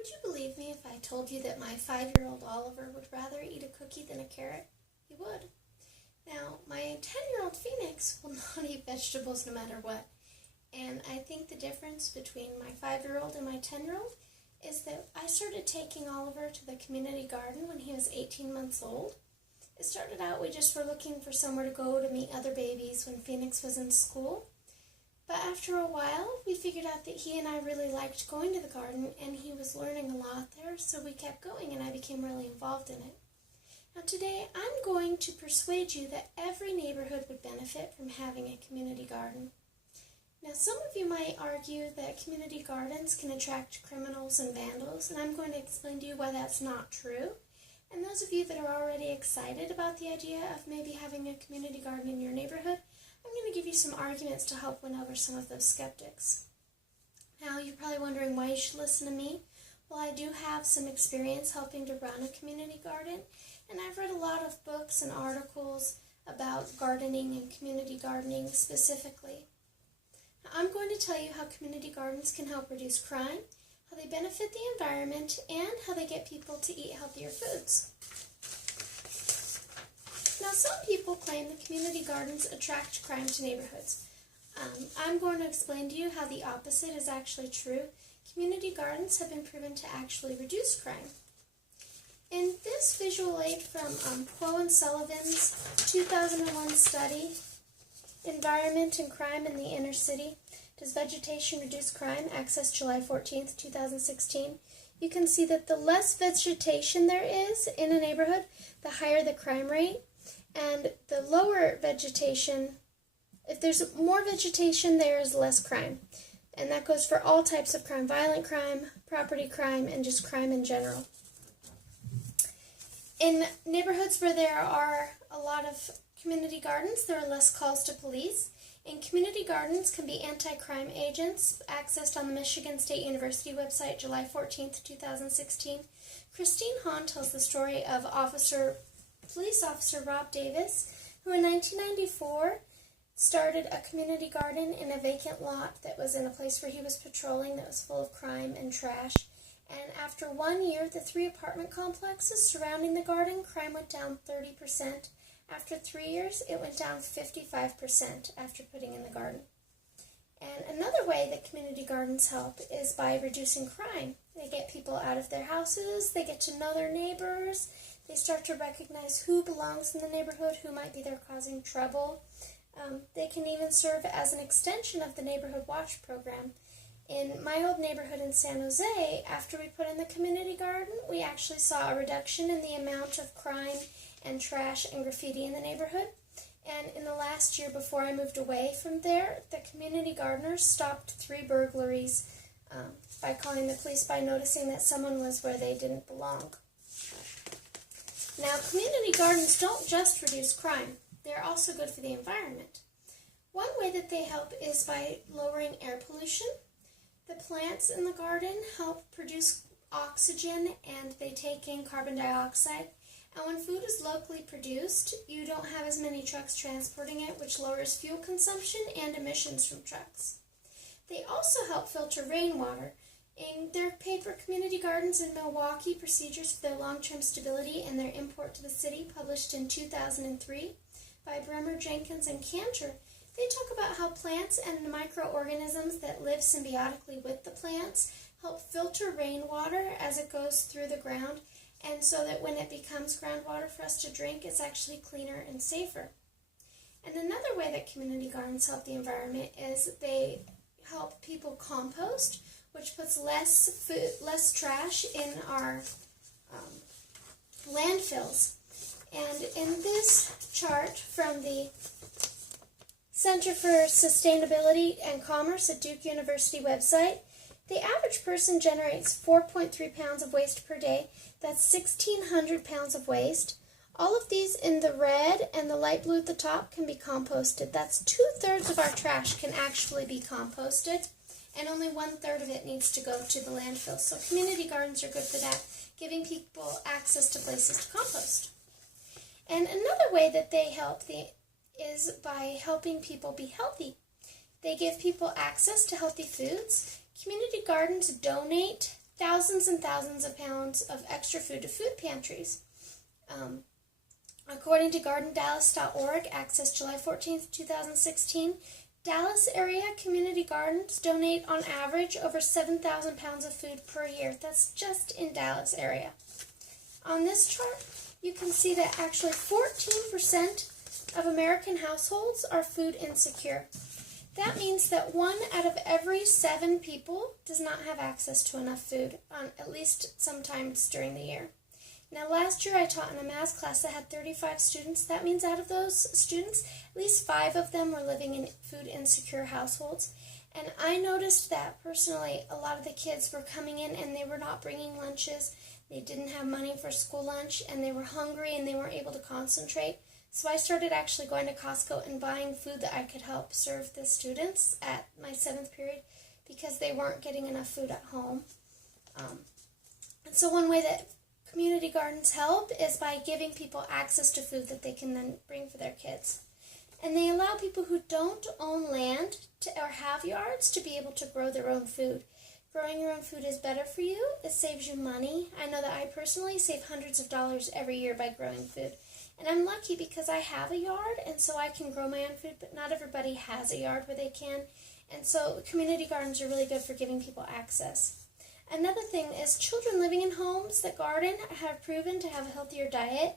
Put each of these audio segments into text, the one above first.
Would you believe me if I told you that my 5-year-old Oliver would rather eat a cookie than a carrot? He would. Now, my 10-year-old Phoenix will not eat vegetables no matter what. And I think the difference between my 5-year-old and my 10-year-old is that I started taking Oliver to the community garden when he was 18 months old. It started out we just were looking for somewhere to go to meet other babies when Phoenix was in school. But after a while, we figured out that he and I really liked going to the garden, and he was learning a lot there, so we kept going, and I became really involved in it. Now today, I'm going to persuade you that every neighborhood would benefit from having a community garden. Now, some of you might argue that community gardens can attract criminals and vandals, and I'm going to explain to you why that's not true. And those of you that are already excited about the idea of maybe having a community garden in your neighborhood, I'm going to give you some arguments to help win over some of those skeptics. Now, you're probably wondering why you should listen to me. Well, I do have some experience helping to run a community garden, and I've read a lot of books and articles about gardening and community gardening specifically. Now, I'm going to tell you how community gardens can help reduce crime, how they benefit the environment, and how they get people to eat healthier foods. Now, some people claim that community gardens attract crime to neighborhoods. I'm going to explain to you how the opposite is actually true. Community gardens have been proven to actually reduce crime. In this visual aid from Poe and Sullivan's 2001 study, Environment and Crime in the Inner City, Does Vegetation Reduce Crime? Accessed July 14th, 2016. You can see that the less vegetation there is in a neighborhood, the higher the crime rate. And the lower vegetation, if there's more vegetation, there is less crime. And that goes for all types of crime: violent crime, property crime, and just crime in general. In neighborhoods where there are a lot of community gardens, there are less calls to police. And community gardens can be anti-crime agents, accessed on the Michigan State University website, July 14th, 2016. Christine Hahn tells the story of police officer Rob Davis, who in 1994 started a community garden in a vacant lot that was in a place where he was patrolling that was full of crime and trash. And after 1 year, the 3 apartment complexes surrounding the garden, crime went down 30%. After 3 years, it went down 55% after putting in the garden. And another way that community gardens help is by reducing crime. They get people out of their houses, they get to know their neighbors, they start to recognize who belongs in the neighborhood, who might be there causing trouble. They can even serve as an extension of the Neighborhood Watch program. In my old neighborhood in San Jose, after we put in the community garden, we actually saw a reduction in the amount of crime and trash and graffiti in the neighborhood. And in the last year before I moved away from there, the community gardeners stopped 3 burglaries by calling the police by noticing that someone was where they didn't belong. Now, community gardens don't just reduce crime. They're also good for the environment. One way that they help is by lowering air pollution. The plants in the garden help produce oxygen, and they take in carbon dioxide. And when food is locally produced, you don't have as many trucks transporting it, which lowers fuel consumption and emissions from trucks. They also help filter rainwater. In their paper, Community Gardens in Milwaukee, Procedures for Their Long-Term Stability and Their Import to the City, published in 2003 by Bremer, Jenkins, and Cantor, they talk about how plants and the microorganisms that live symbiotically with the plants help filter rainwater as it goes through the ground, and so that when it becomes groundwater for us to drink, it's actually cleaner and safer. And another way that community gardens help the environment is they help people compost, which puts less trash in our landfills. And in this chart from the Center for Sustainability and Commerce at Duke University website, the average person generates 4.3 pounds of waste per day. That's 1,600 pounds of waste. All of these in the red and the light blue at the top can be composted. That's 2/3 of our trash can actually be composted, and only 1/3 of it needs to go to the landfill. So community gardens are good for that, giving people access to places to compost. And another way that they help is by helping people be healthy. They give people access to healthy foods. Community gardens donate thousands and thousands of pounds of extra food to food pantries. According to GardenDallas.org, accessed July 14th, 2016, Dallas area community gardens donate on average over 7,000 pounds of food per year. That's just in Dallas area. On this chart, you can see that actually 14% of American households are food insecure. That means that 1 out of every 7 people does not have access to enough food, at least sometimes during the year. Now, last year I taught in a math class that had 35 students. That means out of those students, at least 5 of them were living in food insecure households. And I noticed that personally, a lot of the kids were coming in and they were not bringing lunches. They didn't have money for school lunch and they were hungry and they weren't able to concentrate. So I started actually going to Costco and buying food that I could help serve the students at my 7th period because they weren't getting enough food at home. And so one way that community gardens help is by giving people access to food that they can then bring for their kids. And they allow people who don't own land or have yards to be able to grow their own food. Growing your own food is better for you. It saves you money. I know that I personally save hundreds of dollars every year by growing food. And I'm lucky because I have a yard and so I can grow my own food, but not everybody has a yard where they can. And so community gardens are really good for giving people access. Another thing is children living in homes that garden have proven to have a healthier diet.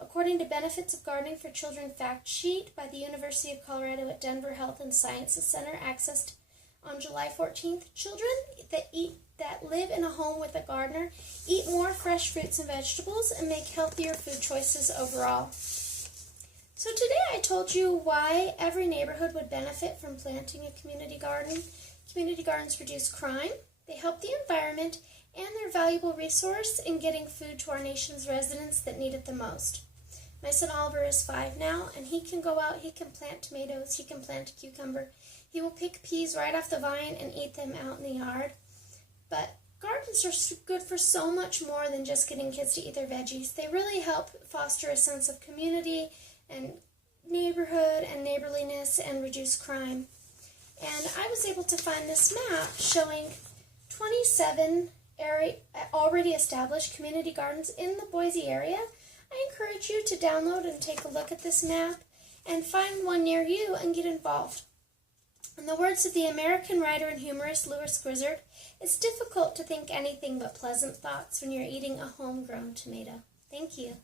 According to Benefits of Gardening for Children fact sheet by the University of Colorado at Denver Health and Sciences Center, accessed on July 14th, children that live in a home with a gardener eat more fresh fruits and vegetables and make healthier food choices overall. So today I told you why every neighborhood would benefit from planting a community garden. Community gardens reduce crime. They help the environment, and they're a valuable resource in getting food to our nation's residents that need it the most. My son Oliver is 5 now, and he can go out, he can plant tomatoes, he can plant a cucumber. He will pick peas right off the vine and eat them out in the yard. But gardens are good for so much more than just getting kids to eat their veggies. They really help foster a sense of community and neighborhood and neighborliness and reduce crime. And I was able to find this map showing 27 already established community gardens in the Boise area. I encourage you to download and take a look at this map and find one near you and get involved. In the words of the American writer and humorist Lewis Grizzard, it's difficult to think anything but pleasant thoughts when you're eating a homegrown tomato. Thank you.